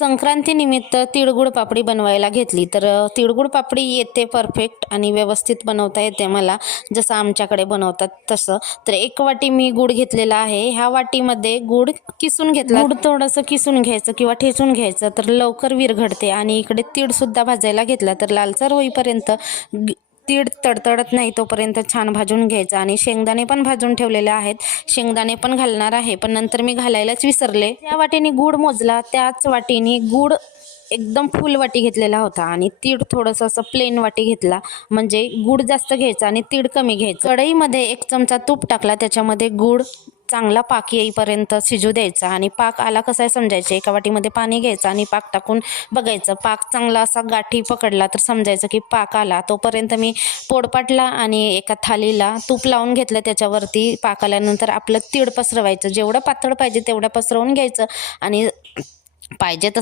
संक्रांतीनिमित्त तिळगुळ पापडी बनवायला घेतली तर तिळगुळ पापडी येते परफेक्ट आणि व्यवस्थित बनवता येते मला, जसं आमच्याकडे बनवतात तसं. तर 1 वाटी मी गूळ घेतलेला आहे. ह्या वाटीमध्ये गूळ किसून घेतला. गूळ थोडंसं किसून घ्यायचं किंवा ठेचून घ्यायचं तर लवकर विरघळते. आणि इकडे तीळसुद्धा भाजायला घेतला तर लालसर होईपर्यंत तीळ तडतडत नाही तोपर्यंत छान भाजून घ्यायचं. आणि शेंगदाणे पण भाजून ठेवलेले आहेत, शेंगदाणे पण घालणार आहे, पण नंतर मी घालायलाच विसरले. त्या वाटीने गूळ मोजला त्याच वाटीने गूळ एकदम फुल वाटी घेतलेला होता आणि तीळ थोडंसं असं प्लेन वाटी घेतला, म्हणजे गूळ जास्त घ्यायचा आणि तीळ कमी घ्यायचं. कढईमध्ये 1 चमचा तूप टाकला, त्याच्यामध्ये गूळ चांगला पाक येईपर्यंत शिजू द्यायचा. आणि पाक आला कसा आहे समजायचं. 1 वाटीमध्ये पाणी घ्यायचं आणि पाक टाकून बघायचं. पाक चांगला असा गाठी पकडला तर समजायचं की पाक आला. तोपर्यंत मी पोळपाटला आणि एका थालीला तूप लावून घेतलं. त्याच्यावरती पाक आल्यानंतर आपलं तीळ पसरवायचं. जेवढं पातळ पाहिजे तेवढं पसरवून घ्यायचं आणि पाहिजे